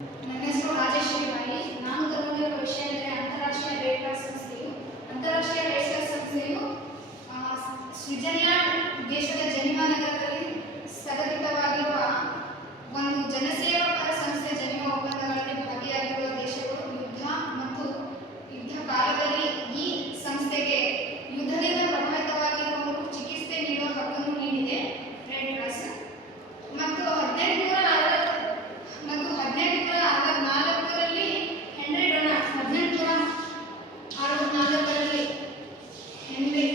ನನ್ನ ಹೆಸರು ರಾಜೇಶ್ವರಿ ಬಾಯಿ. ನಾನು ತಗೊಂಡಿರುವ ವಿಷಯ ಅಂದರೆ ಅಂತಾರಾಷ್ಟ್ರೀಯ ರೆಡ್ ಕ್ರಾಸ್ ಸಂಸ್ಥೆಯು. ಅಂತಾರಾಷ್ಟ್ರೀಯ ರೆಡ್ ಕ್ರಾಸ್ ಸಂಸ್ಥೆಯು ಸ್ವಿಟ್ಜರ್ಲ್ಯಾಂಡ್ ದೇಶದ ಜೆನೀವಾ ನಗರದಲ್ಲಿ ಸ್ಥಾಪಿತವಾಗಿರುವ ಒಂದು ಜನಸೇವಕರ ಸಂಸ್ಥೆ. ಜೆನೀವಾ ಒಪ್ಪಂದಗಳಲ್ಲಿ ಭಾಗಿಯಾಗಿರುವ ದೇಶಗಳು ಯುದ್ಧ ಮತ್ತು ಯುದ್ಧ ಕಾಲದಲ್ಲಿ ಈ ಸಂಸ್ಥೆಗೆ ಯುದ್ಧದಿಂದ ಪ್ರಭಾವಿತವಾಗಿರುವವರು ಚಿಕಿತ್ಸೆ ನೀಡುವ ಹಕ್ಕನ್ನು ನೀಡಿದೆ ರೆಡ್ ಕ್ರಾಸ್. ಮತ್ತು 1864ರಲ್ಲಿ ಹೆನ್ರಿ ಡೊನಾಟ್ ಹೆನ್ರಿ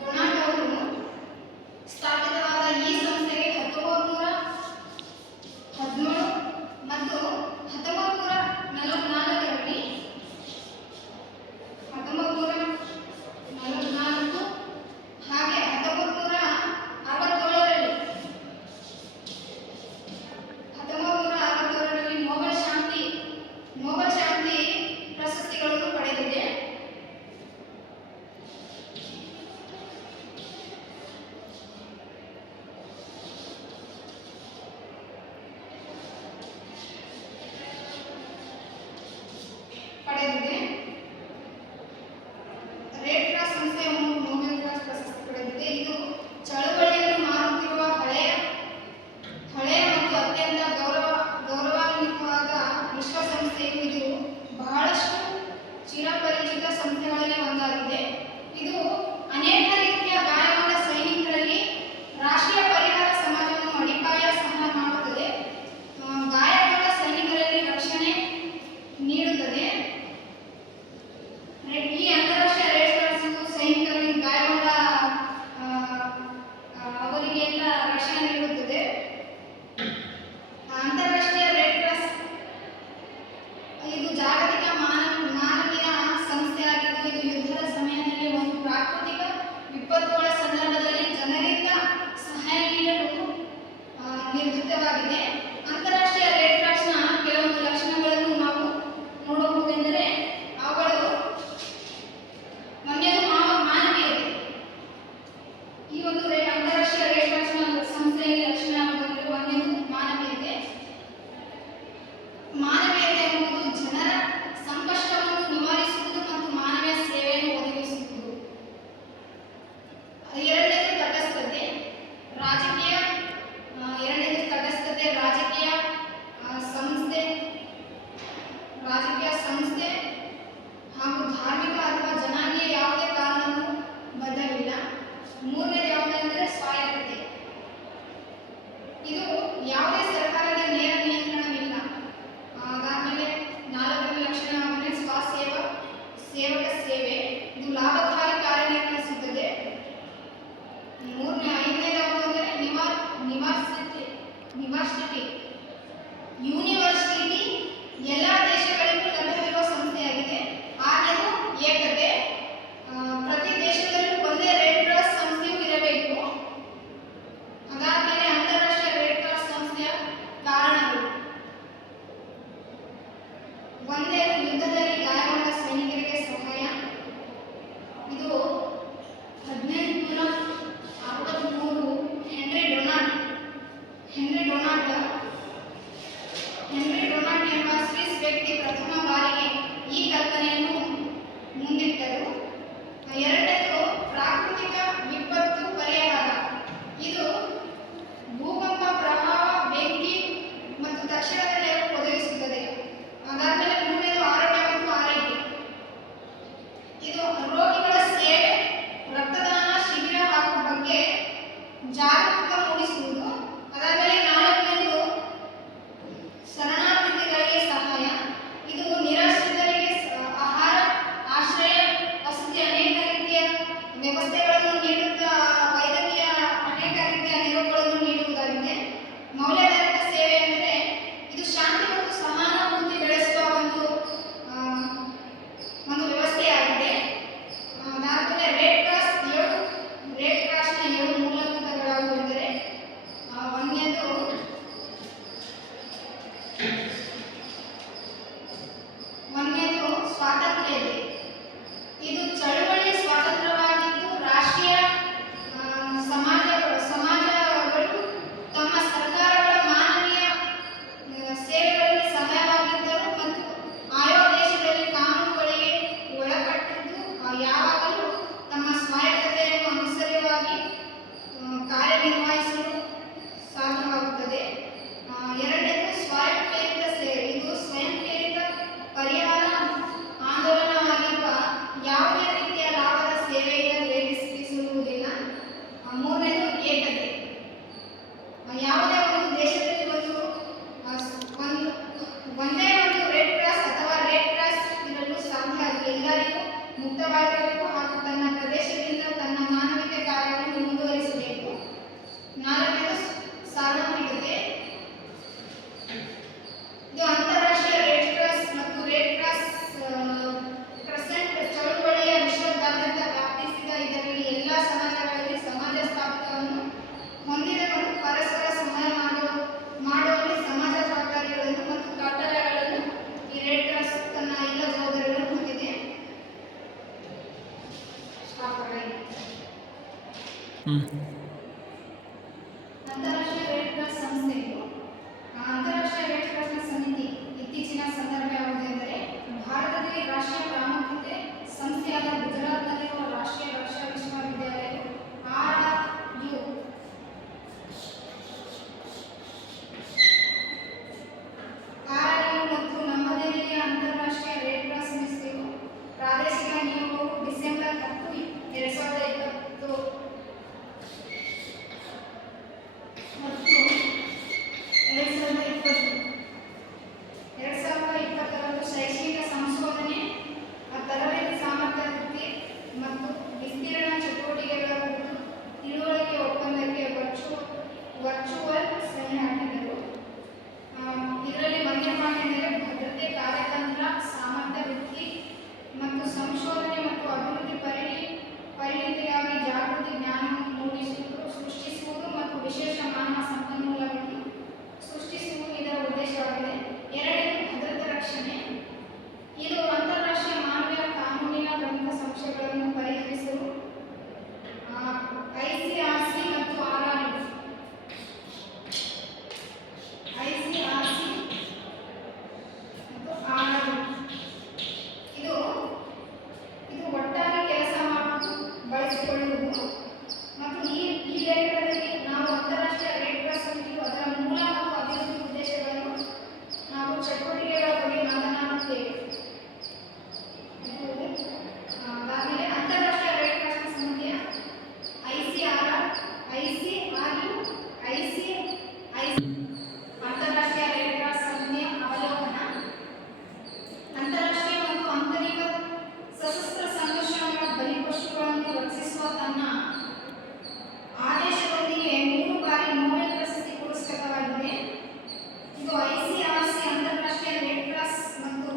ಡೊನಾಟ್ ಅವರು ಸ್ಥಾಪಿತವಾದ ಈ ಸಂಸ್ಥೆಗೆ 1917 ಮತ್ತು 1944ರಲ್ಲಿ 1944 ಹಾಗೆ 1967ರಲ್ಲಿ ನೋಬೆಲ್ ಶಾಂತಿ ಪ್ರಶಸ್ತಿಗಳನ್ನು ಪಡೆದಿದೆ. ರೆಡ್ ಕ್ರಾಸ್ ಸಂಸ್ಥೆಯು ನೋಬೆಲ್ ಕ್ರಾಸ್ ಪ್ರಶಸ್ತಿ ಪಡೆದಿದೆ. ಇದು ಚಳುವಳಿಯನ್ನು ಮಾಡುತ್ತಿರುವ ಹಳೆಯ ಮತ್ತು ಅತ್ಯಂತ ಗೌರವಾನ್ವಿತವಾದ ವಿಶ್ವಸಂಸ್ಥೆಯು. ಇದು ಬಹಳಷ್ಟು ಚಿರಪರಿಚಿತ ಸಂಸ್ಥೆಗಳಲ್ಲಿ ಒಂದಾಗಿದೆ. ಇದು ಅನೇಕ ರೀತಿಯ ಗಾಯಗೊಂಡ ಸೈನಿಕರಲ್ಲಿ ರಾಷ್ಟ್ರೀಯ ಪರಿಹಾರ ಸಮಾಜವನ್ನು ಅಡಿಪಾಯ ಸಹ ಮಾಡುತ್ತದೆ. ಗಾಯಗೊಂಡ ಸೈನಿಕರಲ್ಲಿ ರಕ್ಷಣೆ ನೀಡುತ್ತದೆ. ಈ ಅಂತಾರಾಷ್ಟ್ರೀಯ ರೆಡ್ ಕ್ರಾಸ್ ಸೈನಿಕರಿಗೆ ಗಾಯಗೊಂಡ ಅವರಿಗೆಲ್ಲ ರಕ್ಷಣೆ ನೀಡುತ್ತದೆ. ಅಂತಾರಾಷ್ಟ್ರೀಯ ರೆಡ್ ಕ್ರಾಸ್ ಇದು ಜಾಗತಿಕ ಮಾನವೀಯ ಸಂಸ್ಥೆಯಾಗಿದ್ದು, ಇದು ಯುದ್ಧದ ಸಮಯದಲ್ಲಿ ಒಂದು ಪ್ರಾಕೃತಿಕ ವಿಪತ್ತುಗಳ ಸಂದರ್ಭದಲ್ಲಿ ಜನರಿಂದ ಸಹಾಯ ನೀಡಲು ನಿರ್ಮಿತವಾಗಿದೆ. ಅಂತಾರಾಷ್ಟ್ರೀಯ ರೆಡ್ ಕ್ರಾಸ್ನ ಕೆಲವೊಂದು ಲಕ್ಷಣಗಳನ್ನು ನಾವು ನೋಡಬಹುದೆಂದರೆ ಅವುಗಳು ಒಂದನೇದು ಮಾನವೀಯತೆ. ಈ ಒಂದು ಅಂತಾರಾಷ್ಟ್ರೀಯ ರೆಡ್ ಕ್ರಾಸ್ನ ಸಂಸ್ಥೆಯಲ್ಲಿ ಲಕ್ಷಣ ಯಾವುದಂದ್ರೆ ಒಂದನೇದು ಮಾನವೀಯತೆ ಎಂಬುದು ಜನರ ಸಂಕಷ್ಟವನ್ನು ನಿವಾರಿಸುವುದು ಮತ್ತು ಮಾನವೀಯ ಸೇವೆಯನ್ನು ಒದಗಿಸುವುದು. ಎರಡನೇದು ತಟಸ್ಥತೆ ರಾಜಕೀಯ ಸಂಸ್ಥೆ ಹಾಗೂ ಧಾರ್ಮಿಕ ಅಥವಾ ಜನಾಂಗೀಯ ಯಾವುದೇ ಕಾರಣಕ್ಕೂ ಬದ್ಧವಿಲ್ಲ. ಮೂರನೇದು ಯಾವುದಂದ್ರೆ ಸ್ವಾಯತ್ತತೆ. ಇದು ಯಾವುದೇ ಸರ್ಕಾರದ ನೇರ ನಿಯಂತ್ರಣವಿಲ್ಲ. ಅದಾದಮೇಲೆ ನಾಲ್ಕನೇ ಲಕ್ಷಣ ಅಂದರೆ ಸೇವಕ ಸೇವೆ. ಇದು ಲಾಭಕಾರಿ ಕಾರ್ಯನಿರ್ವಹಿಸುತ್ತದೆ. ಐದನೇದು ಯಾವುದು ಅಂದರೆ ಯೂನಿವರ್ಸಿಟಿ ಎಲ್ಲ ದೇಶಗಳಿಗೂ ಲಭ್ಯವಿರುವ ಸಂಸ್ಥೆಯಾಗಿದೆ. ಆರನೇದು ಏಕತೆ. ಪ್ರತಿ ದೇಶದಲ್ಲೂ ಒಂದೇ ರೆಡ್ ಕ್ರಾಸ್ ಸಂಸ್ಥೆಯು ಇರಬೇಕು. ಅದಾದಮೇಲೆ ಅಂತಾರಾಷ್ಟ್ರೀಯ ರೆಡ್ ಕ್ರಾಸ್ ಸಂಸ್ಥೆಯ ಕಾರಣಗಳು. ಒಂದನೇದು ಯುದ್ಧದಲ್ಲಿ ಗಾಯಗೊಂಡ ಸೈನಿಕರಿಗೆ ಸಹಾಯ. ಇದು 1863 ಹೆನ್ರಿ ಡೊನಾಟ್ ಎಂಬ ಸ್ವಿಸ್ ವ್ಯಕ್ತಿ ಪ್ರಥಮ ಬಾರಿಗೆ ಈ ಕಲ್ಪನೆಯನ್ನು ಮುಂದಿಟ್ಟರು. ಎರಡನೇದು ಪ್ರಾಕೃತಿಕ ವಿಪತ್ತು ಪರಿಹಾರ. ಇದು ಭೂಕಂಪ, ಪ್ರವಾಹ, ಬೆಂಕಿ ಮತ್ತು ತಕ್ಷಣದ ನೆರವು ಒದಗಿಸುತ್ತದೆ. ಅದಾದಮೇಲೆ ಮೂರನೇದು ಆರೋಗ್ಯ ಮತ್ತು ಆರೈಕೆ. ಇದು ರೋಗಿಗಳ ಸೇವೆ, ರಕ್ತದಾನ ಶಿಬಿರ ಹಾಗೂ ಬಗ್ಗೆ ಜಾಗೃತಿ ಮೂಡಿಸುವುದು. ಅದಾದಮೇಲೆ ನಾಲ್ಕನೇದು ಶರಣಾರ್ಥಿಗಳಿಗೆ ಸಹಾಯ. ಇದು ನಿರಾಶ್ರಿತರಿಗೆ ಆಹಾರ, ಆಶ್ರಯ, ವಸತಿ, ಅನೇಕ ರೀತಿಯ ವ್ಯವಸ್ಥೆಗಳನ್ನು ನೀಡುತ್ತಾ ವೈದ್ಯಕೀಯ ಅನೇಕ ರೀತಿಯ ನೆರವುಗಳನ್ನು ನೀಡುವುದಾಗಿದೆ. ಮೌಲ್ಯಾಧಾರಿತ ಸೇವೆ ಅಂದರೆ ಇದು ಶಾಂತಿ ಮತ್ತು ಸಹಾನುಭೂತಿ ಬೆಳೆಸುವ ಒಂದು ವ್ಯವಸ್ಥೆಯಾಗಿದೆ. ಅದಾದಮೇಲೆ ರೆಡ್ ಕ್ರಾಸ್ನ 7 ಮೂಲಭೂತಗಳು ಎಂದರೆ ಒಂದನೇದು ಸ್ವಾತಂತ್ರ್ಯತೆ. ಇದು ಚಳುವಳಿ ಸ್ವಾತಂತ್ರ್ಯವಾಗಿದ್ದು ರಾಷ್ಟ್ರೀಯ ಹ್ಞೂ ಅಂತಾರಾಷ್ಟ್ರೀಯ ರೆಡ್ ಕ್ರಾಸ್ ಸಂಸ್ಥೆಯು ಅಂತಾರಾಷ್ಟ್ರೀಯ ರೆಡ್ ಕ್ರಾಸ್ನ ಸಮಿತಿ ಇತ್ತೀಚಿನ ಸಂದರ್ಭ ಯಾವುದೆಂದರೆ ಭಾರತದಲ್ಲಿ ರಾಷ್ಟ್ರೀಯ ಪ್ರಾಮುಖ್ಯತೆ ಸಂಸ್ಥೆಯಾದ ಗುಜರಾತ್ನಲ್ಲಿರುವ ರಾಷ್ಟ್ರೀಯ ರಕ್ಷಾ ವಿಶ್ವವಿದ್ಯಾಲಯವು RRU ಮತ್ತು ನವದೆಹಲಿಯ ಅಂತಾರಾಷ್ಟ್ರೀಯ ರೆಡ್ ಕ್ರಾಸ್ ಸಂಸ್ಥೆಯು ಪ್ರಾದೇಶಿಕ ನಿಯೋಗವು ಡಿಸೆಂಬರ್ 10, 2020 ಮತ್ತು 2020ರಂದು ಶೈಕ್ಷಣಿಕ ಸಂಶೋಧನೆ ತರಬೇತಿ ಸಾಮರ್ಥ್ಯ ವೃದ್ಧಿ ಮತ್ತು ವಿಸ್ತೀರ್ಣ ಚಟುವಟಿಕೆಗಳ ಕುರಿತು ತಿಳುವಳಿಕೆ ಒಪ್ಪಂದಕ್ಕೆ ವರ್ಚುವಲ್ ಸಹಿ ಹಾಕಿದರು. ಇದರಲ್ಲಿ ಮಧ್ಯಮಾನೆಂದರೆ ಭದ್ರತೆ ಕಾರ್ಯತಂತ್ರ ಸಾಮರ್ಥ್ಯ ವೃದ್ಧಿ ಮತ್ತು ಸಂಶೋಧನೆ ಮತ್ತು ಅಭಿವೃದ್ಧಿ ಪರಿಣಿತಿಗಾಗಿ ಜಾಗೃತಿ ಜ್ಞಾನವನ್ನು ಮೂಡಿಸುವುದು ಸೃಷ್ಟಿಸುವುದು ಮತ್ತು ವಿಶೇಷ ಮಾನವ ಸಂಪನ್ಮೂಲವನ್ನು ಸೃಷ್ಟಿಸುವುದು ಇದರ ಉದ್ದೇಶವಾಗಿದೆ. ಎರಡನೇ ಭದ್ರತಾ ರಕ್ಷಣೆ. ಇದು ಅಂತಾರಾಷ್ಟ್ರೀಯ ಮಾನವೀಯ ಕಾನೂನಿನ ಪ್ರಮುಖ ಸಮಸ್ಯೆಗಳನ್ನು ಪರಿಹರಿಸಲು ICRC ಮತ್ತು RRU ಇದು ಒಟ್ಟಾಗಿ ಕೆಲಸ ಮಾಡುವುದು ಬಳಸಿಕೊಳ್ಳುವುದು. ಮತ್ತು ಈ ಲೇಖನದಲ್ಲಿ ನಾವು ಅಂತಾರಾಷ್ಟ್ರೀಯ ರೆಡ್ ಕ್ರಾಸ್ ಸಮಿತಿಯು ಅದರ ಮೂಲ ಮತ್ತು ಅಭಿವೃದ್ಧಿ ಉದ್ದೇಶಗಳನ್ನು ನಾವು ಚಟುವಟಿಕೆಗಳ ಬಗ್ಗೆ ಮಾತನಾಡುತ್ತೇವೆ. ಆಮೇಲೆ ಅಂತಾರಾಷ್ಟ್ರೀಯ ರೆಡ್ ಕ್ರಾಸ್ ಸಮಿತಿಯ ಅಂತಾರಾಷ್ಟ್ರೀಯ ರೆಡ್ ಕ್ರಾಸ್ ಸಮಿತಿಯ ಅವಲೋಕನ. ಅಂತಾರಾಷ್ಟ್ರೀಯ ಮತ್ತು ಆಂತರಿಕ ಸಶಸ್ತ್ರ ಸಂಘರ್ಷಗಳ ಬಲಿಪಶುಗಳನ್ನು ರಕ್ಷಿಸುವ ತನ್ನ ಆದೇಶದೊಂದಿಗೆ 3 ಬಾರಿ ನೊಬೆಲ್ ಪ್ರಶಸ್ತಿ ಪುರಸ್ಕೃತವಾಗಿದೆ. ಇದು ICRC ಅಂತಾರಾಷ್ಟ್ರೀಯ ರೆಡ್ ಕ್ರಾಸ್ ಮತ್ತು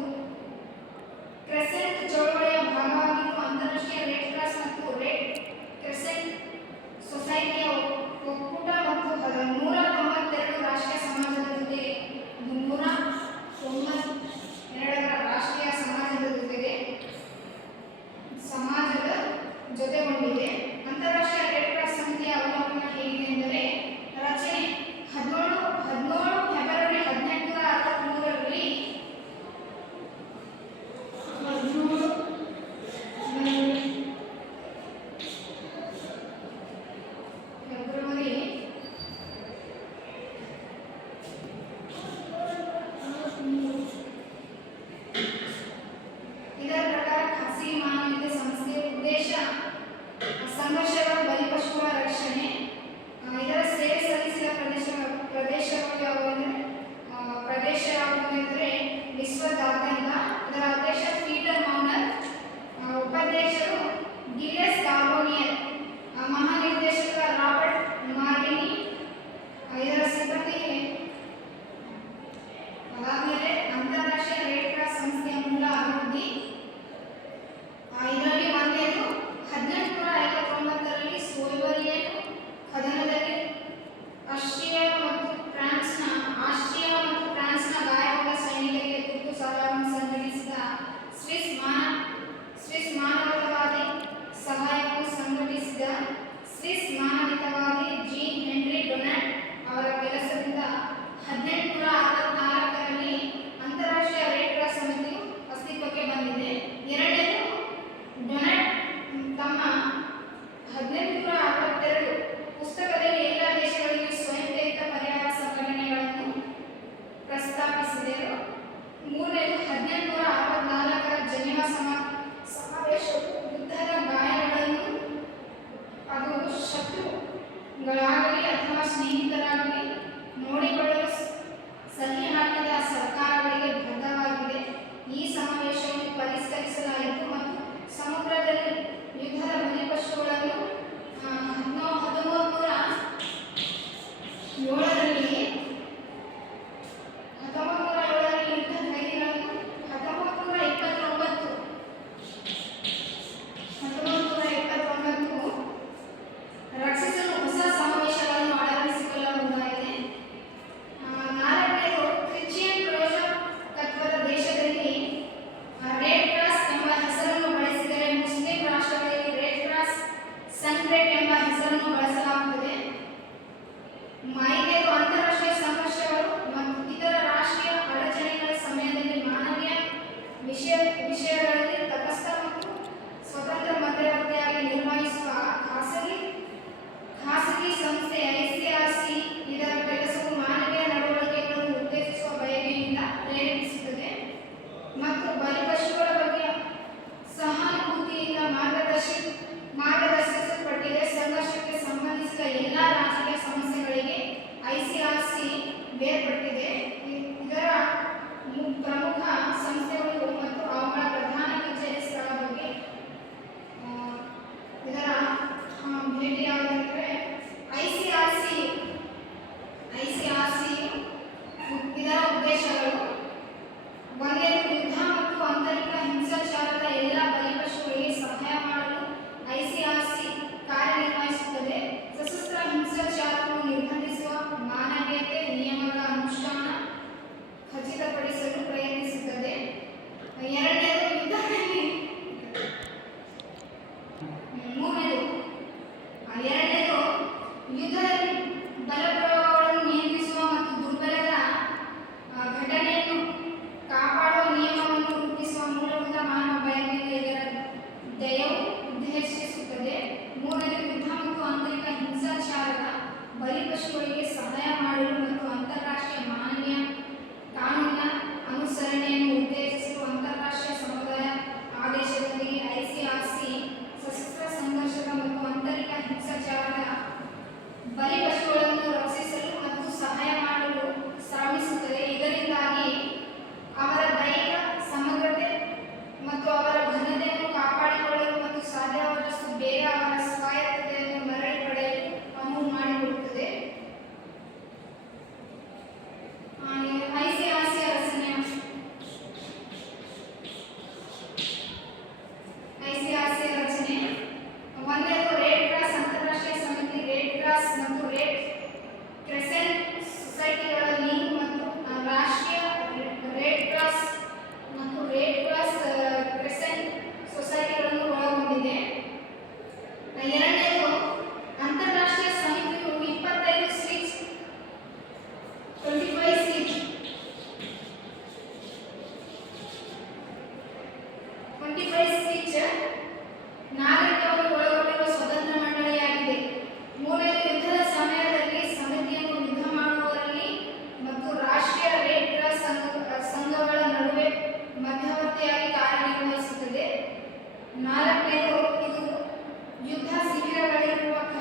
ಕ್ರೆಸೆಂಟ್ ಚಳವಳಿಯ ಭಾಗವಾಗಿದ್ದು ಅಂತಾರಾಷ್ಟ್ರೀಯ ರೆಡ್ ಕ್ರಾಸ್ ಮತ್ತು ರೆಡ್ ಕ್ರೆಸೆಂಟ್ ಸೊಸೈಟಿಯ ಒಕ್ಕೂಟ ಮತ್ತು 192 ರಾಷ್ಟ್ರೀಯ ಸಮಾಜದ ಜೊತೆಗೆ 192 ರಾಷ್ಟ್ರೀಯ ಸಮಾಜದ ಜೊತೆಗೊಂಡಿದೆ. ಅಂತಾರಾಷ್ಟ್ರೀಯ ರೆಡ್ ಕ್ರಾಸ್ ಸಮಿತಿಯ ಅವಲೋಕನ ಹೇಗಿದೆ ಎಂದರೆ ರಚನೆ 17 ಫೆಬ್ರವರಿ 1863ರಲ್ಲಿ ಇದರ ಪ್ರಕಾರ ಖಾಸಗಿ ಮಾನವೀಯತೆ ಸಂಸ್ಥೆಯ ಉದ್ದೇಶ ಸಂಘರ್ಷಗಳ ಬಲಿಪಶುಗಳ ರಕ್ಷಣೆ. ಇದರ ಸೇವೆ ಸಲ್ಲಿಸಿದ ಪ್ರದೇಶಗಳು ಯಾವುದೆಂದರೆ ವಿಶ್ವದಾದ್ಯಂತ. ಇದರ ಅಧ್ಯಕ್ಷ ಪೀಟರ್ ಮೌನರ್, ಉಪಾಧ್ಯಕ್ಷರು ಗಿಲ್ಲೆಸ್ ಗಾರ್ಬೋನಿಯರ್, ಮಹಾನಿರ್ದೇಶಕ ರಾಬರ್ಟ್ ಮಾರ್ಡಿನಿ. ಇದರ ಸಿಬ್ಬಂದಿ ಅದಾದಮೇಲೆ ಅಂತಾರಾಷ್ಟ್ರೀಯ ರೆಡ್ ಕ್ರಾಸ್ ಸಂಸ್ಥೆಯ ಮೂಲ ಅಭಿವೃದ್ಧಿ. ಇದರಲ್ಲಿ ಒಂದೇದು 1859ರಲ್ಲಿ ಸೋಲ್ವರಿಯನ್ ಕದನದಲ್ಲಿ ಆಸ್ಟ್ರಿಯಾ ಮತ್ತು ಫ್ರಾನ್ಸ್ನ ಗಾಯಗೊಂಡ ಸೈನಿಕರಿಗೆ ತುರ್ತು ಸಹಾಯವನ್ನು ಸಂಘಟಿಸಿದ ಸ್ವಿಸ್ ಮಾನವತಾವಾದಿ ಸಹಾಯವನ್ನು ಸಂಘಟಿಸಿದ ಸ್ವಿಸ್ ಮಾನವತಾವಾದಿ ಜೀನ್ ಹೆನ್ರಿ ಡೊನಾಟ್ ಅವರ ಕೆಲಸದಿಂದ 1864ರಲ್ಲಿ ಅಂತಾರಾಷ್ಟ್ರೀಯ ರೆಡ್ ಕ್ರಾಸ್ ಸಮಿತಿಯು ಅಸ್ತಿತ್ವಕ್ಕೆ ಬಂದಿದೆ. ಎರಡನೇದು ಡೊನಾಟ್ ತಮ್ಮ 1862 ಪುಸ್ತಕದಲ್ಲಿ ಎಲ್ಲ ದೇಶಗಳಿಗೆ ಸ್ವಯಂಪ್ರೇರಿತ ಪರಿಹಾರ ಸಂಘಟನೆಗಳನ್ನು ಪ್ರಸ್ತಾಪಿಸಿದರು. ಮೂರನೇದು 1864ರ ಜೆನೆವಾ ಸಮಾವೇಶವು ಯುದ್ಧದ ಗಾಯಗಳನ್ನು ಅದು ಶತ್ರುಗಳಾಗಲಿ ಅಥವಾ ಸ್ನೇಹಿತರಾಗಲಿ ನೋಡಿಕೊಳ್ಳಲು ಸಹಿ ಹಾಕಿದ ಸರ್ಕಾರಗಳಿಗೆ ಬದ್ಧವಾಗಿದೆ. ಈ ಸಮಾವೇಶವನ್ನು ಪರಿಷ್ಕರಿಸಲಾಯಿತು ಮತ್ತು ಸಮುದ್ರದಲ್ಲಿ ಯುದ್ಧದ ಬಲಿಪಶುಗಳನ್ನು 1907ರಲ್ಲಿ ಯುದ್ಧ ಖೈದಿಗಳನ್ನು 1929 ರಕ್ಷಿಸಲು ಹೊಸ ಸಮಾವೇಶಗಳನ್ನು ಅಳವಡಿಸಿಕೊಳ್ಳಬಹುದಾಗಿದೆ. ನಾಲ್ಕನೇದು ಕ್ರಿಶ್ಚಿಯನ್ ಪ್ರಯೋಜಕತ್ವದ ದೇಶದಲ್ಲಿ ರೆಡ್ ಕ್ರಾಸ್ ಎಂಬ ಹೆಸರನ್ನು ಬಳಸಿದರೆ ಮುಸ್ಲಿಂ ರಾಷ್ಟ್ರಗಳಲ್ಲಿ ರೆಡ್ ಕ್ರಾಸ್ ಸಂಘ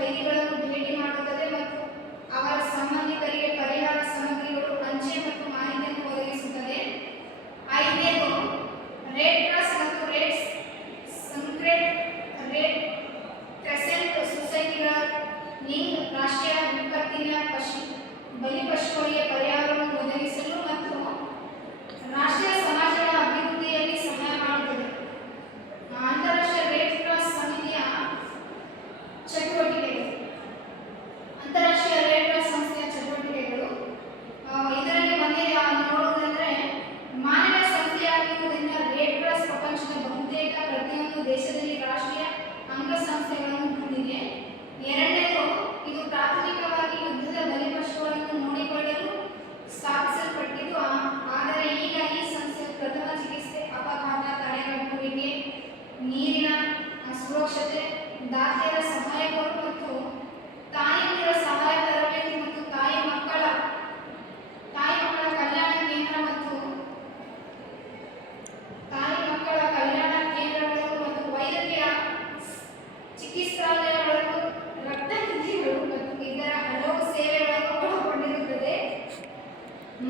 ಕೈದಿಗಳನ್ನು ಭೇಟಿ ಮಾಡುತ್ತದೆ ಮತ್ತು ಅವರ ಸಂಬಂಧಿಕರಿಗೆ ಪರಿಹಾರ ಸಾಮಗ್ರಿಗಳು, ಅಂಚೆ ಮತ್ತು ಮಾಹಿತಿಯನ್ನು ಒದಗಿಸುತ್ತದೆ. ಐದನೇದು ರೆಡ್ ಕ್ರಾಸ್ ಮತ್ತು ರೆಡ್ ಸಂಕ್ರೆಟ್ ರೆಡ್ ಕ್ರೆಸೆಂಟ್ ಸೊಸೈಟಿಗಳ ಲಿಂಕ್ ರಾಷ್ಟ್ರೀಯ ವಿಪತ್ತಿನ ಬಲಿಪಶುಗಳಿಗೆ ಪರಿಹಾರವನ್ನು ಒದಗಿಸಲು ಮತ್ತು ರಾಷ್ಟ್ರೀಯ ಸಮಾಜಗಳ ಅಭಿವೃದ್ಧಿಯಲ್ಲಿ ಸಹಾಯ ಮಾಡುತ್ತದೆ. ಅಂತಾರಾಷ್ಟ್ರೀಯ ರೆಡ್ ಕ್ರಾಸ್ ಸಮಿತಿಯ ಚಟುವಟಿಕೆಗಳು. ಅಂತಾರಾಷ್ಟ್ರೀಯ ರೆಡ್ ಕ್ರಾಸ್ ಸಂಸ್ಥೆಯ ಚಟುವಟಿಕೆಗಳು ಇದರಲ್ಲಿ ಒಂದೇ ನೋಡುವುದಂದ್ರೆ ಮಾನವ ಸಂಸ್ಥೆಯಾಗಿರುವುದರಿಂದ ರೆಡ್ ಕ್ರಾಸ್ ಪ್ರಪಂಚದ ಬಹುತೇಕ ಪ್ರತಿಯೊಂದು ದೇಶದಲ್ಲಿ ರಾಷ್ಟ್ರೀಯ ಅಂಗಸಂಸ್ಥೆಗಳನ್ನು ಹೊಂದಿದೆ. ಎರಡನೇದು, ಇದು ಪ್ರಾಥಮಿಕವಾಗಿ ಯುದ್ಧದ ಬಲಿಪಶುಗಳನ್ನು ನೋಡಿಕೊಳ್ಳಲು ಸ್ಥಾಪಿಸಲ್ಪಟ್ಟಿದ್ದು, ಆದರೆ ಈಗ ಈ ಸಂಸ್ಥೆಯು ಪ್ರಥಮ ಚಿಕಿತ್ಸೆ, ಅಪಘಾತ ತಡೆಗಟ್ಟುವಿಕೆ, ನೀರಿನ ಸುರಕ್ಷತೆ, ದಾದಿಯರ ಸಹಾಯಕರು ಮತ್ತು ತಾಯಂದಿರ ಸಹಾಯ ತರಬೇತಿ ಮತ್ತು ತಾಯಿ ಮಕ್ಕಳ ಕಲ್ಯಾಣ ಕೇಂದ್ರ ಮತ್ತು ತಾಯಿ ಮಕ್ಕಳ ಕಲ್ಯಾಣ ಕೇಂದ್ರಗಳು ಮತ್ತು ವೈದ್ಯಕೀಯ ಚಿಕಿತ್ಸಾಲಯಗಳನ್ನು, ರಕ್ತನಿಧಿಗಳು ಮತ್ತು ಇದರ ಹಲವು ಸೇವೆಗಳನ್ನು ಒಳಗೊಂಡಿರುತ್ತದೆ.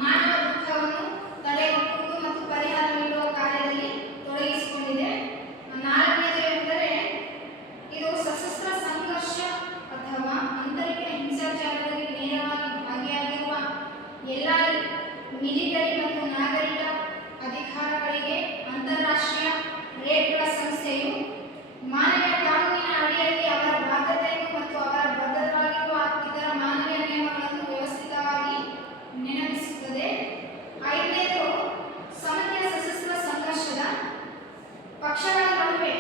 ಮಾನವ ದುಃಖವನ್ನು ತಡೆಗಟ್ಟುವುದು ಮತ್ತು ಪರಿಹಾರ ನೀಡುವ ಕಾರ್ಯದಲ್ಲಿ ತೊಡಗಿಸಿಕೊಂಡಿದೆ. ನಾಲ್ಕನೇದು ಎಂದರೆ ಇದು ಸಶಸ್ತ್ರ ಸಂಘರ್ಷ ಅಥವಾ ಆಂತರಿಕ ಹಿಂಸಾಚಾರದಲ್ಲಿ ನೇರವಾಗಿ ಭಾಗಿಯಾಗಿರುವ ಎಲ್ಲ ಮಿಲಿಟರಿ ಮತ್ತು ನಾಗರಿಕ ಅಧಿಕಾರಿಗಳಿಗೆ ಅಂತಾರಾಷ್ಟ್ರೀಯ ರೆಡ್ ಕ್ರಾಸ್ ಸಂಸ್ಥೆಯು ಮಾನವೀಯ ಕಾನೂನಿನ ಅಡಿಯಲ್ಲಿ ಅವರ ಬಾಧ್ಯತೆಯನ್ನು ಮತ್ತು ಅವರ ಬದ್ಧರಾಗಿರುವ ಇತರ ಮಾನವೀಯ ನಿಯಮಗಳನ್ನು ವ್ಯವಸ್ಥಿತವಾಗಿ ನೆನಪಿಸುತ್ತದೆ. ಐದನೇದು, ಸಮಿತಿಯ ಸಶಸ್ತ್ರ ಸಂಘರ್ಷದ ಪಕ್ಷಗಳ ನಡುವೆ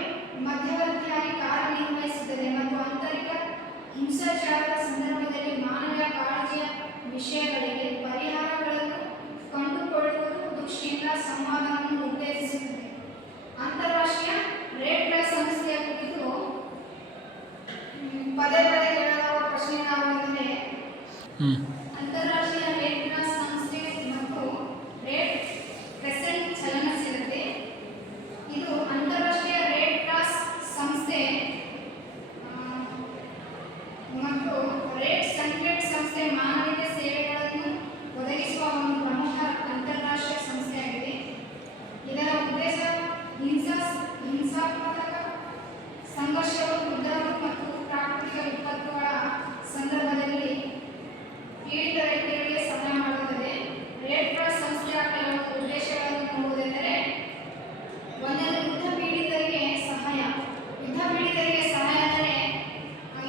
ಮಧ್ಯವರ್ತಿಯಾಗಿ ಕಾರ್ಯನಿರ್ವಹಿಸುತ್ತದೆ ಮತ್ತು ಆಂತರಿಕ ಹಿಂಸಾಚಾರದ ಸಂದರ್ಭದಲ್ಲಿ ಮಾನವೀಯ ಕಾಳಜಿಯ ವಿಷಯಗಳಿಗೆ ಪರಿಹಾರಗಳನ್ನು ಕಂಡುಕೊಳ್ಳುವುದು ದೃಷ್ಟಿಯಿಂದ ಸಂವಾದವನ್ನು ಉತ್ತೇಜಿಸುತ್ತದೆ. ಅಂತಾರಾಷ್ಟ್ರೀಯ ರೆಡ್ ಕ್ರಾಸ್ ಸಂಸ್ಥೆಯ ಕುರಿತು ಪದೇ ಪದೇ ಕೇಳಲಾಗುವ ಪ್ರಶ್ನೆ ಯಾವುದೆಂದರೆ ಅಂತಾರಾಷ್ಟ್ರೀಯ ರೆಡ್ ಕ್ರಾಸ್ ಸಂಸ್ಥೆ ಮತ್ತು ರೆಡ್ ಕ್ರೆಸೆಂಟ್ ಚಲನಶೀಲತೆ. ಇದು ಅಂತಾರಾಷ್ಟ್ರೀಯ ರೆಡ್ ಕ್ರಾಸ್ ಸಂಸ್ಥೆ ಮತ್ತು ರೆಡ್ ಸಂಕ್ರೆಟ್ ಸಂಸ್ಥೆ ಮಾನವೀಯ ಸೇವೆಗಳನ್ನು ಒದಗಿಸುವ ಒಂದು ಪ್ರಮುಖ ಅಂತಾರಾಷ್ಟ್ರೀಯ ಸಂಸ್ಥೆಯಾಗಿದೆ. ಇದರ ಉದ್ದೇಶ ಹಿಂಸಾತ್ಮಕ ಸಂಘರ್ಷಗಳು, ಯುದ್ಧಗಳು ಮತ್ತು ಪ್ರಾಕೃತಿಕ ವಿಪತ್ತುಗಳ ಸಂದರ್ಭದಲ್ಲಿ ಪೀಡಿತ ವ್ಯಕ್ತಿಗಳಿಗೆ ಸಹಾಯ ಮಾಡುತ್ತದೆ. ರೆಡ್ ಕ್ರಾಸ್ ಸಂಸ್ಥೆಯ ಕೆಲವು ಉದ್ದೇಶಗಳನ್ನು ನೋಡುವುದೆಂದರೆ ಒಂದನೇ, ಯುದ್ಧ ಪೀಡಿತರಿಗೆ ಸಹಾಯ. ಯುದ್ಧ ಪೀಡಿತರಿಗೆ ಸಹಾಯ ಅಂದರೆ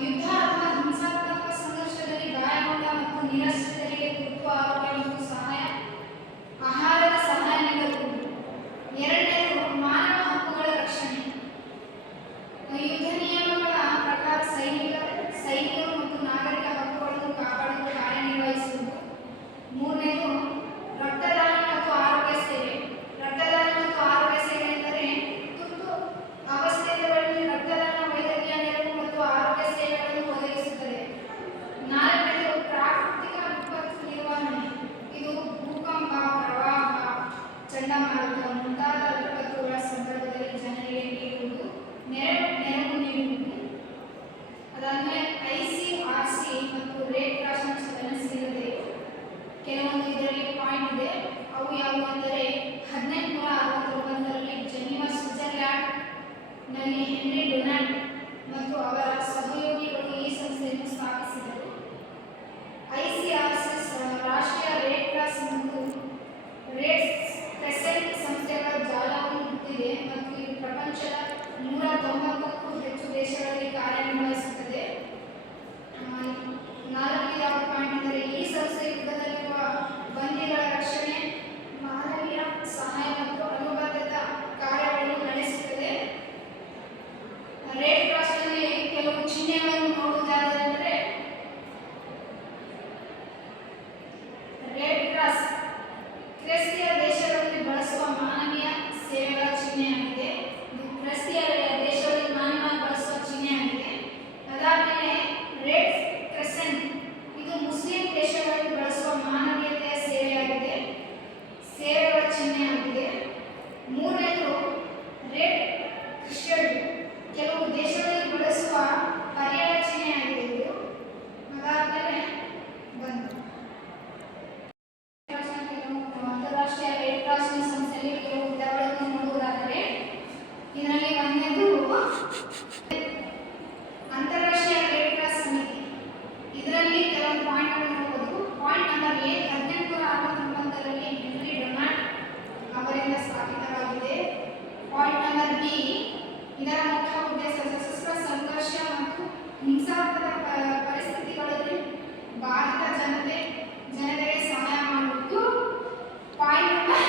ಯುದ್ಧ ಅಥವಾ ಹಿಂಸಾತ್ಮಕ ಸಂಘರ್ಷದಲ್ಲಿ ಗಾಯಗೊಂಡ ಮತ್ತು ನಿರಾಶ್ರಿತರಿಗೆ ತುರ್ತು ಆರೋಗ್ಯ ಮತ್ತು ಆಹಾರದ ಸಹಾಯ ನೀಡಬಹುದು. ಎರಡನೇದು, ಮಾನವ ಹಕ್ಕುಗಳ ರಕ್ಷಣೆ. ಯುದ್ಧ ನಿಯಮಗಳ ಪ್ರಕಾರ ಸೈನಿಕರು ಮತ್ತು ನಾಗರಿಕ ಹಕ್ಕುಗಳನ್ನು ಕಾಪಾಡಲು ಕಾರ್ಯನಿರ್ವಹಿಸುವುದು. ಮೂರನೇದು, ರಕ್ತದಾನ ಮತ್ತು ಆರೋಗ್ಯ ಸೇವೆ. ರಕ್ತದಾನ ಮತ್ತು ಆರೋಗ್ಯ ಸೇವೆ ಎಂದರೆ ತುರ್ತು ಅವಸ್ಥೆಗಳಲ್ಲಿ ರಕ್ತದಾನ, ವೈದ್ಯಕೀಯ ನೆರವು ಮತ್ತು ಆರೋಗ್ಯ ಸೇವೆಗಳನ್ನು ಒದಗಿಸುತ್ತದೆ. ನಾಲ್ಕನೇದು, ಪ್ರಾಕೃತಿಕ ವಿಪತ್ತು ನಿರ್ವಹಣೆ. ಇದು ಭೂಕಂಪ, ಪ್ರವಾಹ, ಚಂಡಮಾರುತ ಮುಂತಾದ ವಿಪತ್ತುಗಳ ಸಂದರ್ಭದಲ್ಲಿ ಜನರಿಗೆ ನೆರವು ನೀಡುವುದು. ಅದಾದ್ಮೇಲೆ ICRC ಮತ್ತು ರೆಡ್ ಕ್ರಾಸ್ನ ಚಲನಶೀಲತೆಯು ಕೆಲವೊಂದು ಇದರಲ್ಲಿ ಪಾಯಿಂಟ್ ಇದೆ. ಅವು ಯಾವುವು ಅಂದರೆ 1869ರಲ್ಲಿ ಜೆನೀವಾ, ಸ್ವಿಟ್ಜರ್ಲ್ಯಾಂಡ್ ನಲ್ಲಿ ಹೆನ್ರಿ ಡೊನಾಲ್ಡ್ ಮತ್ತು ಅವರ ಸಹಯೋಗಿಗಳು ಈ ಸಂಸ್ಥೆಯನ್ನು ಸ್ಥಾಪಿಸಿದರು. ICRC ರಾಷ್ಟ್ರೀಯ ರೆಡ್ ಕ್ರಾಸ್ ಮತ್ತು ರೆಡ್ ಕ್ರೆಸೆಂಟ್ ಸಂಸ್ಥೆಗಳ ಜಾಲವನ್ನು ಹೊಂದಿದೆ ಮತ್ತು ಇದು ಪ್ರಪಂಚದ 190ಕ್ಕೂ ಹೆಚ್ಚು ದೇಶಗಳಲ್ಲಿ ಕಾರ್ಯನಿರ್ವಹಿಸುತ್ತದೆ. ನಾಲ್ಕನೇ ಯಾವ ಪಾಯಿಂಟ್ ಅಂದರೆ ಈ ಸಂಸ್ಥೆ ಯುದ್ಧದಲ್ಲಿರುವ ಬಂದಿಗಳ ರಕ್ಷಣೆ, ಮಾನವೀಯ ಸಹಾಯ ಮತ್ತು ಅನುಬದ್ಧತಾ ಕಾರ್ಯಗಳನ್ನು ನಡೆಸುತ್ತದೆ. ರೆಡ್ ಕ್ರಾಸ್ನಲ್ಲಿ ಕೆಲವು ಚಿಹ್ನೆಗಳನ್ನು ಪರಿಸ್ಥಿತಿಗಳಲ್ಲಿ ಬಾಧಿತ ಜನತೆಗೆ ಸಹಾಯ ಮಾಡುವುದು. ಪಾಯಿಂಟ್ ನಂಬರ್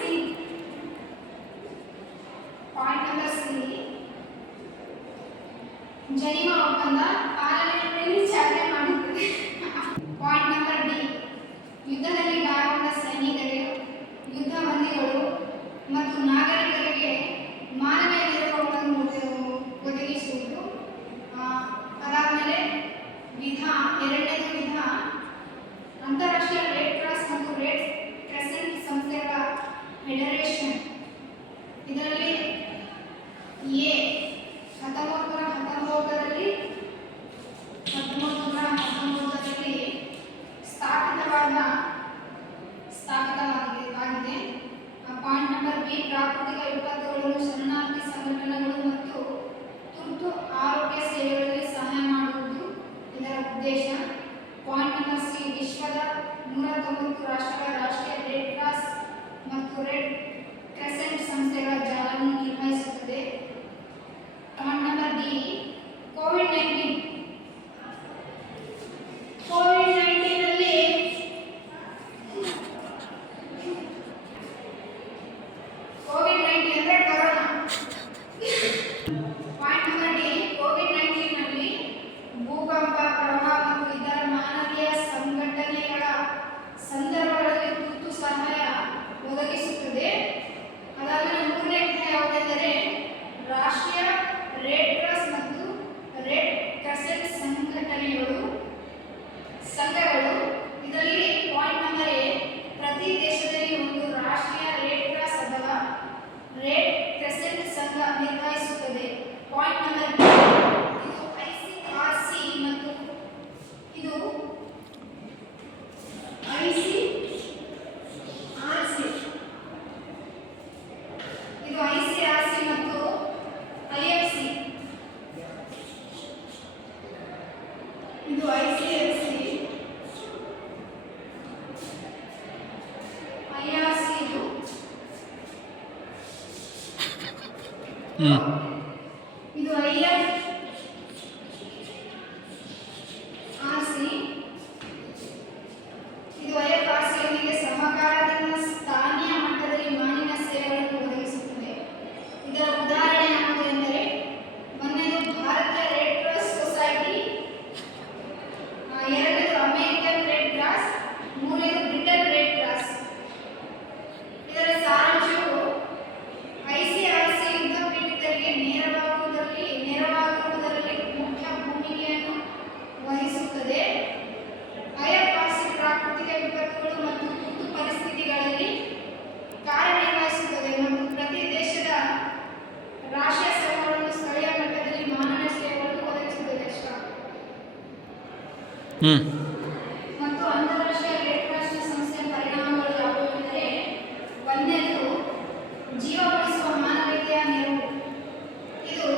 ಸಿ ಜನಿಮಾ ಒಪ್ಪಂದ ಪಾಲನೆಯಲ್ಲಿ ಚಾಲನೆ ಮಾಡುತ್ತದೆ. ಪಾಯಿಂಟ್ ನಂಬರ್ ಡಿ ಯುದ್ಧದಲ್ಲಿ ಗಾಯಗೊಂಡ ಸೈನಿಕರು, ಯುದ್ಧ ಬಂದಿಗಳು ಮತ್ತು ನಾಗರಿಕರಿಗೆ ಮಾನವೀಯ ನೆರವನ್ನು ಒದಗಿಸುವುದು. ಅದಾದಮೇಲೆ ಎರಡನೇದು ವಿಧ ಅಂತಾರಾಷ್ಟ್ರೀಯ ರೆಡ್ ಕ್ರಾಸ್ ಮತ್ತು ರೆಡ್ ಕ್ರೆಸೆಂಟ್ ಸಂಸ್ಥೆಗಳ ಫೆಡರೇಷನ್. ಇದರಲ್ಲಿ ಎ 1919ರಲ್ಲಿ ಸ್ಥಾಪಿತವಾಗಿದೆ. ಪಾಯಿಂಟ್ ನಂಬರ್ ಬಿ ಪ್ರಾಕೃತಿಕ ವಿಪತ್ತುಗಳನ್ನು, ಶರಣಾರ್ಥಿ ಸಂಘಟನೆಗಳು ಮತ್ತು ತುರ್ತು ಆರೋಗ್ಯ ಸೇವೆಗಳಲ್ಲಿ ಸಹಾಯ ಮಾಡುವುದು ಇದರ ಉದ್ದೇಶ. ಪಾಯಿಂಟ್ ನಂಬರ್ ಸಿ ವಿಶ್ವದ 190 ರಾಷ್ಟ್ರಗಳ ರಾಷ್ಟ್ರೀಯ ರೆಡ್ ಕ್ರಾಸ್ ಮತ್ತು ರೆಡ್ ಕ್ರೆಸೆಂಟ್ ಸಂಸ್ಥೆಗಳ ಜಾಲನ್ನು ನಿರ್ವಹಿಸುತ್ತದೆ. ಪಾಯಿಂಟ್ ನಂಬರ್ ಡಿ ಕೋವಿಡ್-19 ನಲ್ಲಿ ಕೋವಿಡ್-19 ಅಂದರೆ corona. Point number D COVID-19 ನಲ್ಲಿ ಭೂಕಂಪ, ಪ್ರವಾಹ ಮತ್ತು ಇತರ ಮಾನವೀಯ ಸಂಘಟನೆಗಳ ಸಂದರ್ಭಗಳಲ್ಲಿ ತುರ್ತು ಸಹಾಯ ಒದಗಿಸುತ್ತದೆ. ಅದಾದಮೇಲೆ ಮೂರನೇ ವಿಧ ಯಾವುದೆಂದರೆ ರಾಷ್ಟ್ರೀಯ ರೆಡ್ ಕ್ರಾಸ್ ಮತ್ತು ರೆಡ್ ಕ್ರೆಸೆಂಟ್ ಸಂಘಗಳು. ಇದರಲ್ಲಿ ಪಾಯಿಂಟ್ ನಂಬರ್ ಎ ಪ್ರತಿ ದೇಶದಲ್ಲಿ ಒಂದು ರಾಷ್ಟ್ರೀಯ ರೆಡ್ ಕ್ರಾಸ್ ಅಥವಾ ರೆಡ್ ಕ್ರೆಸೆಂಟ್ ಸಂಘ ನಿರ್ವಹಿಸುತ್ತದೆ. ಪಾಯಿಂಟ್ ನಂಬರ್ ಬಿ ಇದು ಐಸಿಆರ್ಸಿ ಮತ್ತು ಇದು ಐಸಿಆರ್ಸಿ ಮತ್ತು ಐಎಫ್ಸಿ. ಇದು ಐಸಿಎಫ್ಸಿ, ಐಆರ್ಸಿ ಇದು ಐಎಫ್ಆರ್ಸಿ. ಇದು ಐಎಫ್ಆರ್ಸಿಯೊಂದಿಗೆ ಸಹಕಾರದಿಂದ ಸ್ಥಾನೀಯ ಮಟ್ಟದಲ್ಲಿ ಮಾನವೀಯ ಸೇವೆಗಳನ್ನು ಒದಗಿಸುತ್ತದೆ. ಇದರ ಉದಾಹರಣೆ ಯಾವುದು ಎಂದರೆ ಒಂದನೇದು ಭಾರತೀಯ ರೆಡ್ ಕ್ರಾಸ್ ಸೊಸೈಟಿ, ಎರಡನೇದು ಅಮೆರಿಕನ್ ರೆಡ್ ಕ್ರಾಸ್, ಮೂರನೇದು ಬ್ರಿಟನ್ ರೆಡ್ ಕ್ರಾಸ್. ಇದರ ಸಾರಾಂಶವು ಐಸಿಆರ್ಸಿ ಯುದ್ಧ ಪೀಡಿತರಿಗೆ ನೆರವಾಗುವುದರಲ್ಲಿ ಮುಖ್ಯ ಭೂಮಿಕೆಯನ್ನು ವಹಿಸುತ್ತದೆ. ಐಎಫ್ಆರ್ಸಿ ಪ್ರಾಕೃತಿಕ ವಿಪತ್ತುಗಳು ಮತ್ತು ತುರ್ತು ಪರಿಸ್ಥಿತಿಗಳಲ್ಲಿ ಕಾರ್ಯನಿರ್ವಹಿಸುತ್ತದೆ ಮತ್ತು ಪ್ರತಿ ದೇಶದ ರಾಷ್ಟ್ರೀಯ ಸಂಘಗಳನ್ನು ಸ್ಥಳೀಯ ಮಟ್ಟದಲ್ಲಿ ಮಾನವೀಯ ಸೇವೆಗಳನ್ನು ಒದಗಿಸುತ್ತದೆ. ಮತ್ತು ಅಂತಾರಾಷ್ಟ್ರೀಯ ರೆಡ್ ಕ್ರಾಸ್ ಸಂಸ್ಥೆಯ ಪರಿಣಾಮಗಳು ಯಾವುವು ಎಂದರೆ ಒಂದನೇದು ಜೀವ ಉಳಿಸುವ ಮಾನವೀಯತೆಯ ನೆರವು. ಇದು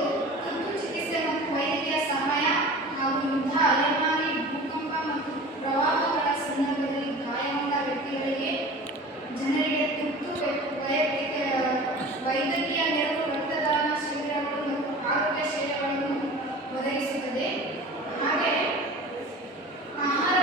ತುರ್ತು ಚಿಕಿತ್ಸೆ ಮತ್ತು ವೈದ್ಯಕೀಯ ಸಹಾಯ ಹಾಗೂ ಯುದ್ಧ, ಅಲೆಮಾರಿ, ಭೂಕಂಪ ಮತ್ತು ಪ್ರವಾಹಗಳ ಸಂದರ್ಭದಲ್ಲಿ ಗಾಯಗೊಂಡ ಜನರಿಗೆ ತುರ್ತು ವೈದ್ಯಕೀಯ ನೆರವು, ರಕ್ತದಾನ ಶಿಬಿರಗಳು ಮತ್ತು ಆರೋಗ್ಯ ಸೇವೆಗಳನ್ನು ಒದಗಿಸುತ್ತದೆ. ಹಾಗೆ ಆಹಾರ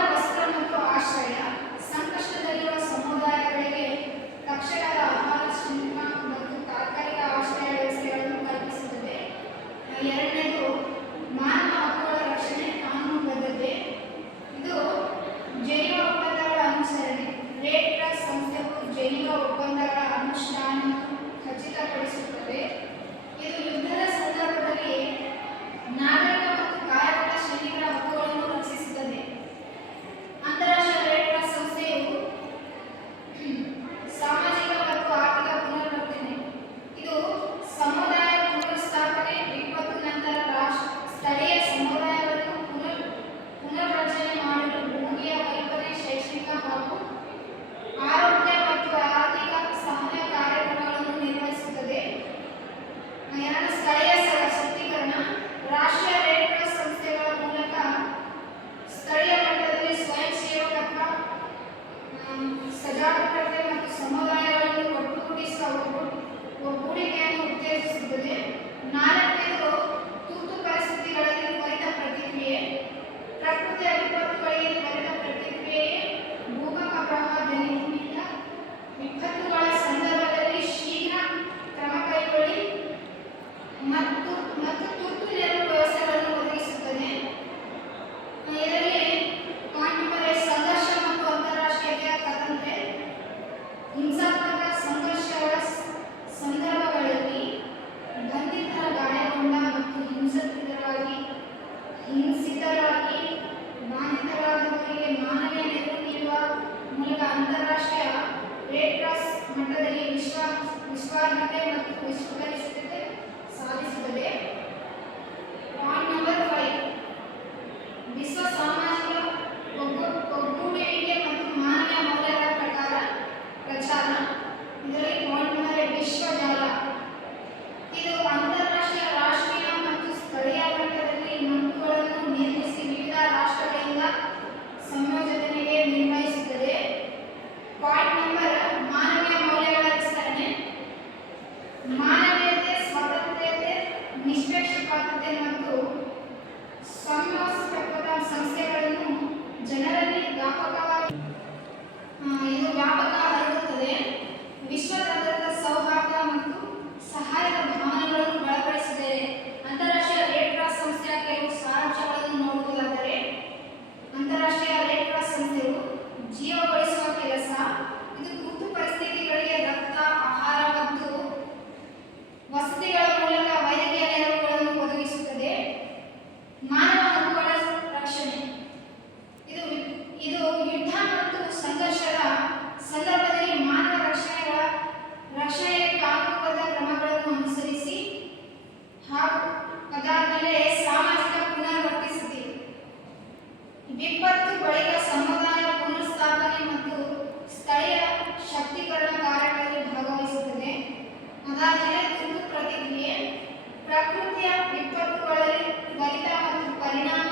ಸಮಾಜಗಳಿಗೆ ಮಾನವೀಯ ನೆರವು ನೀಡುವ ಮೂಲಕ ಅಂತಾರಾಷ್ಟ್ರೀಯ ರೆಡ್ ಕ್ರಾಸ್ ಮಟ್ಟದಲ್ಲಿ ವಿಶ್ವಾಸಾರ್ಹತೆ ಮತ್ತು ವಿಶ್ವಸನೀಯತೆ ಸಾಧಿಸುತ್ತದೆ. ಪಾಯಿಂಟ್ ನಂಬರ್ 5, ವಿಶ್ವ ಸಾಮಾಜಿಕ ಒಗ್ಗೂಡುವಿಕೆ ಮತ್ತು ಮಾನವೀಯ ಮೌಲ್ಯಗಳ ಪ್ರಚಾರ. ಇದರಲ್ಲಿ ಪಾಯಿಂಟ್ ನಂಬರ್ 8, ವಿಶ್ವ ಜಾಲ. ಇದು ಅಂತಾರಾಷ್ಟ್ರೀಯ, ರಾಷ್ಟ್ರೀಯ ಮತ್ತು ಸ್ಥಳೀಯ ಮಟ್ಟದಲ್ಲಿ ನಂಟುಗಳನ್ನು ನಿರ್ಮಿಸಿ ವಿವಿಧ ರಾಷ್ಟ್ರಗಳಿಂದ ಸಂಯೋಜನೆಗೆ ನಿರ್ವಹಿಸುತ್ತದೆ. ಪಾಯಿಂಟ್ ನಂಬರ್ ಮಾನವೀಯ ಮೌಲ್ಯಗಳ ವಿಸ್ತರಣೆ. ಮಾನವೀಯತೆ, ಸ್ವಾತಂತ್ರ್ಯತೆ, ನಿಷ್ಪಕ್ಷಪಾತತೆ ಮತ್ತು ಸಂಸ್ಥಾಪಕ ಸಂಸ್ಥೆಗಳನ್ನು ಜನರಲ್ಲಿ ವ್ಯಾಪಕವಾಗಿ ಹರಡುತ್ತದೆ. ವಿಶ್ವದಾದ್ಯಂತ ಸೌಹಾರ್ದ ಮತ್ತು ಸಹಾಯದ ಭಾವನೆಗಳನ್ನು ಬಲಪಡಿಸಿದೆ. ಅಂತಾರಾಷ್ಟ್ರೀಯ ರೆಡ್ ಕ್ರಾಸ್ ಸಂಸ್ಥೆಯ ಕೆಲವು ಸಾರಾಂಶಗಳನ್ನು ನೋಡುವುದಾದರೆ, ಅಂತಾರಾಷ್ಟ್ರೀಯ ರೆಡ್ ಕ್ರಾಸ್ ಸಂಸ್ಥೆಯು ಜೀವ ಉಳಿಸುವ ಕೆಲಸ. ಇದು ತುರ್ತು ಪರಿಸ್ಥಿತಿಗಳಿಗೆ ರಕ್ತ, ಆಹಾರ ಮತ್ತು ವಸತಿಗಳ ಮೂಲಕ ವೈದ್ಯಕೀಯ ನೆರವುಗಳನ್ನು ಒದಗಿಸುತ್ತದೆ. ಮಾನವ ಹಕ್ಕುಗಳ ರಕ್ಷಣೆ. ಇದು ಯುದ್ಧ ಮತ್ತು ಸಂಘರ್ಷದ ಸಂದರ್ಭದಲ್ಲಿ ಮಾನವ ರಕ್ಷಣೆಗೆ ಕಾನೂನುಬದ್ಧ ಕ್ರಮಗಳನ್ನು ಅನುಸರಿಸಿ ಹಾಗೂ ಅದಾದಮೇಲೆ ಸಾಮಾಜಿಕ ಪುನರ್ವರ್ತಿಸಿದೆ. ವಿಪತ್ತು ಬಳಿಕ ಸಮುದಾಯ ಪುನರ್ಸ್ಥಾಪನೆ ಮತ್ತು ಸ್ಥಳೀಯ ಶಕ್ತೀಕರಣ ಕಾರ್ಯಗಳಲ್ಲಿ ಭಾಗವಹಿಸುತ್ತದೆ. ಅದಾದಮೇಲೆ ತುರ್ತು ಪ್ರತಿಕ್ರಿಯೆ. ಪ್ರಕೃತಿಯ ವಿಪತ್ತುಗಳಲ್ಲಿ ತ್ವರಿತ ಮತ್ತು ಪರಿಣಾಮ